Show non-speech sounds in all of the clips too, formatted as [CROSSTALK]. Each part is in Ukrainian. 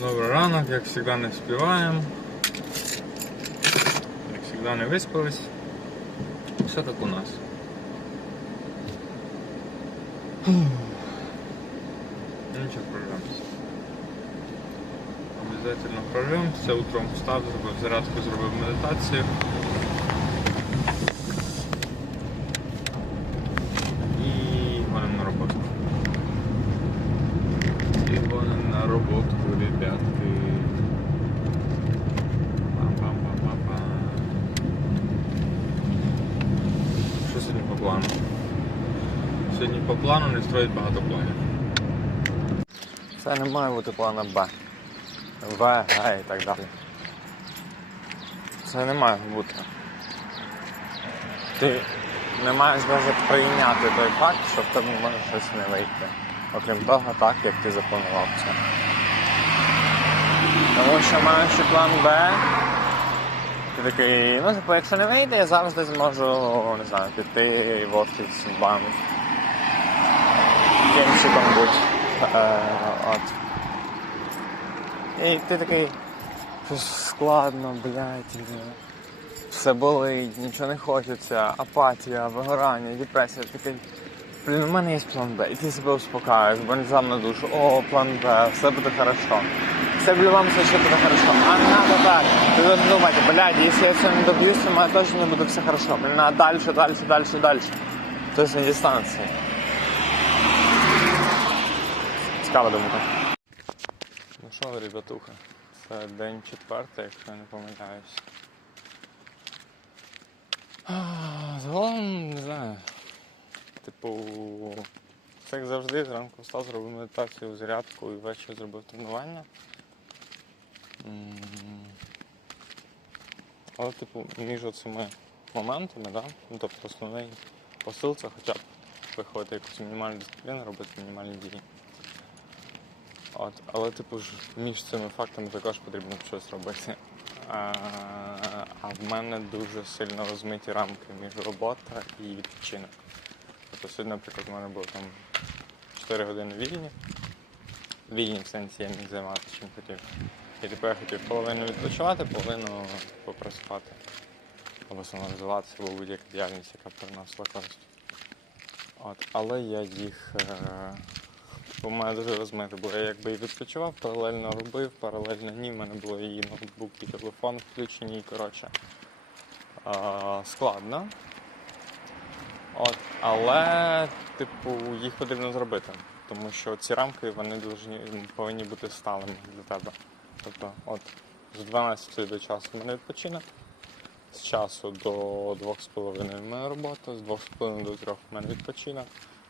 Добрий ранок, як завжди не співаємо. Як завжди не виспались. Все так у нас. Фух. Нічого прорвемося. Обязательно прорвемося. Утром встав, зробив зарядку, зробив медитацію. І гоним на роботу. І гоним на роботу, ребятки. Що сьогодні по плану? Сьогодні по плану не строїть багато планів. Це не має бути плана Б. В, Г і так далі. Це не має бути. Ти не маєш навіть прийняти той факт, що в тебе може щось не вийти. Окрім того, так, як ти запланував це. Тому що маючи план Б, ти такий, ну типу, якщо не вийде, я завжди зможу, не знаю, піти в офіс в банк. Кінчиком будь. Е, от. І ти такий, щось складно, блядь, все болить, нічого не хочеться, апатія, вигорання, депресія. Такий, блін, у мене є план Б. І ти себе успокаєш, бальзам на душу, о, план Б, все буде хорошо. Все в любом случае буде хорошо. А надо так. Ти должен думати, блядь, якщо я це не доб'юся, у мене точно не буде все хорошо. Мені треба далі, далі, далі, далі. Тобто на дистанції. Цікава думка. Ну що, ребятуха, це день четвертий, якщо я не помиляюсь. Загалом, не знаю. Типу, це як завжди, зранку встав, зробив медитацію, зарядку і ввечері зробив тренування. Але, типу, між цими моментами, да? ну, тобто основний посил це хоча б виходити якусь мінімальну дисципліну, робити мінімальні дії. От, але, типу, ж між цими фактами також потрібно щось робити. А, а в мене дуже сильно розмиті рамки між робота і відпочинок. Тобто сьогодні, наприклад, у мене було там 4 години вільні. Вільні в сенсі я міг займатися чим хотів. Тепер я хотів половину відпочивати, половину попрацювати. Або саморозвиватися, або будь-яка діяльність, яка приносила користь. От, але я їх. Е- мене дуже розмито було. Я якби і відпочивав, паралельно робив, паралельно ні. В мене було і ноутбук, і телефон включені, і коротше. А, складно. От, але, типу, їх потрібно зробити. Тому що ці рамки вони повинні бути сталими для тебе. Тобто, от, з 12 до часу в мене відпочинок, з часу до 2,5 в мене робота, з 2,5 до 3 в мене відпочинок.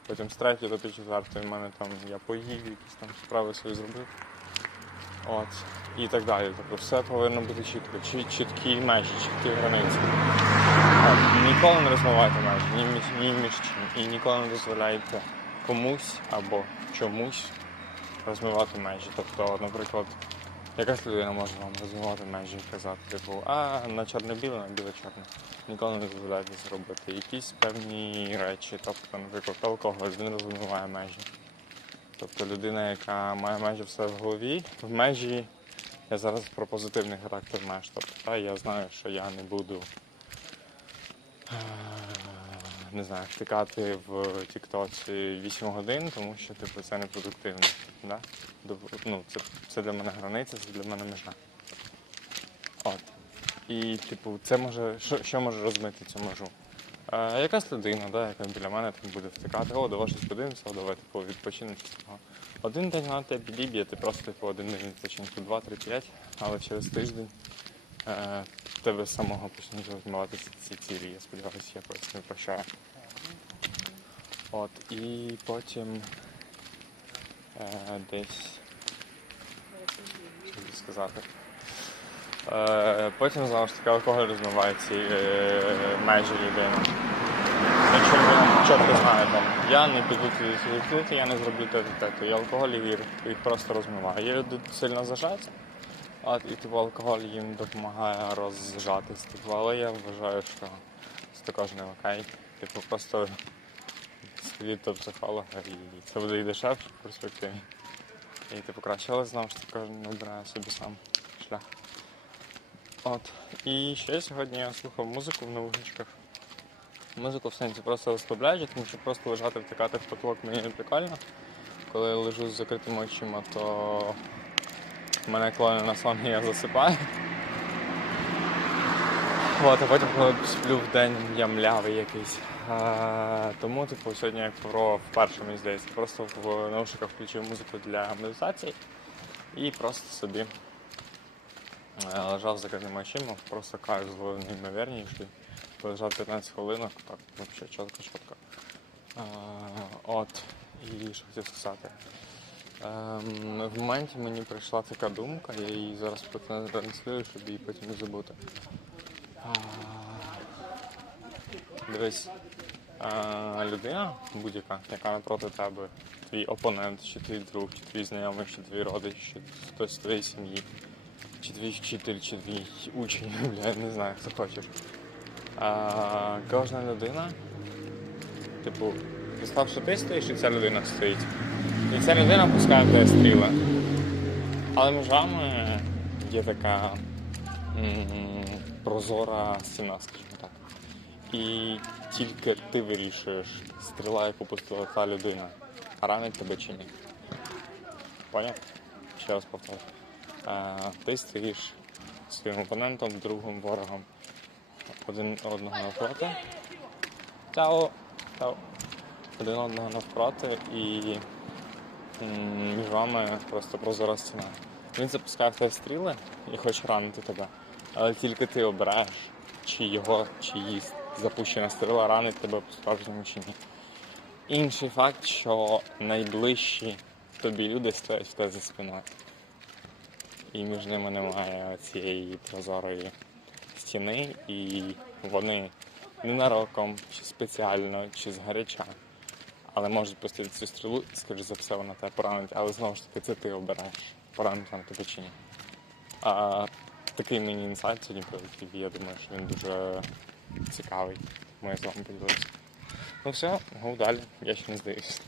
Потім з 3 до 4 в мене там я поїв, якісь там справи свої зробив. От. І так далі. Тобто все повинно бути чітко. Чіт- Чіткі межі, чіткі границі. От. Ніколи не розмивайте межі, ні між, ні між чим. І ніколи не дозволяйте комусь або чомусь розмивати межі. Тобто, наприклад, якась людина може вам розмивати межі і казати, типу, а на чорне-біле, на біле-чорне. Ніколи не дозволяйте зробити якісь певні речі. Тобто, наприклад, алкоголь він розмиває межі. Тобто людина, яка має межі все в голові, в межі, я зараз про позитивний характер меж. Тобто, та, я знаю, що я не буду е, не знаю, втикати в Тіктоці 8 годин, тому що типу, це непродуктивно. Да? Ну, це, це для мене границя, це для мене межа. От. І, типу, це може. Що, що може розмити цю межу? Е, якась людина, да, яка біля мене там буде втикати, о, давай щось подивимося, давай типу, відпочинемо чи того. Один день вона тебе підіб'є, ти просто типу, один день відпочинку, два, три, п'ять, але через тиждень тебе самого почнуть розмиватися ці цілі. Я сподіваюся, я просто не прощаю. От, і потім е, десь. Що сказати? Е, потім знову ж таки алкоголь розмиває ці е, межі людини. Якщо людина чітко знає, там, я не піду туди я не зроблю те, і алкоголь їх, їх просто розмиває. Є люди сильно зажаті, от, і типу, алкоголь їм допомагає розжатись. Типу, але я вважаю, що це також не окей. Типу, просто сходіть до психолога і це буде і дешевше в перспективі. І типу краще, але ж таки кожен вибирає собі сам шлях. От. І ще сьогодні я слухав музику в наушничках. Музику в сенсі просто розслабляючи, тому що просто лежати втикати в потолок мені не прикольно. Коли я лежу з закритими очима, то мене клоне на сон і я засипаю. От, а потім, коли сплю в день, я млявий якийсь. А, тому, типу, сьогодні я попробував вперше, мені здається, просто в наушниках включив музику для медитації і просто собі е, лежав з закритими очима, просто кайф зловив неймовірніший. Лежав 15 хвилинок, так, взагалі чітко, чітко. От, і що хотів сказати. Ем, в моменті мені прийшла така думка, я її зараз транслюю, щоб її потім не забути. А, Дивись, людина будь-яка, яка напроти тебе, твій опонент, чи твій друг, чи твій знайомий, чи твій родич, чи хтось з твоєї сім'ї, чи твій вчитель, чи твій учень, [LAUGHS] я не знаю, хто хочеш. Кожна людина, типу, представ, що ти стоїш, і ця людина стоїть. І ця людина пускає тебе стріли. Але між вами є така прозора стіна, скажімо так. І тільки ти вирішуєш, стріла, яку пустила та людина, ранить тебе чи ні. Поняв? Ще раз повторю. Е, ти стоїш своїм опонентом, другим ворогом один одного навпроти. Чао! Чао! Один одного навпроти і між вами просто прозора стіна. Він запускає в тебе стріли і хоче ранити тебе. Але тільки ти обираєш, чи його, чи її запущена стріла ранить тебе по-справжньому чи ні. Інший факт, що найближчі тобі люди стоять в тебе за спиною. І між ними немає цієї прозорої стіни, і вони ненароком, чи спеціально, чи згаряча. Але можуть пустити цю стрілу, скоріш за все, вона тебе поранить, але знову ж таки це ти обираєш, поранить вона тебе чи ні. А, такий мені інсайт сьогодні прилетів, я думаю, що він дуже цікавий. Ми з вами поділилися. Ну все, гов далі, я ще не здаюсь.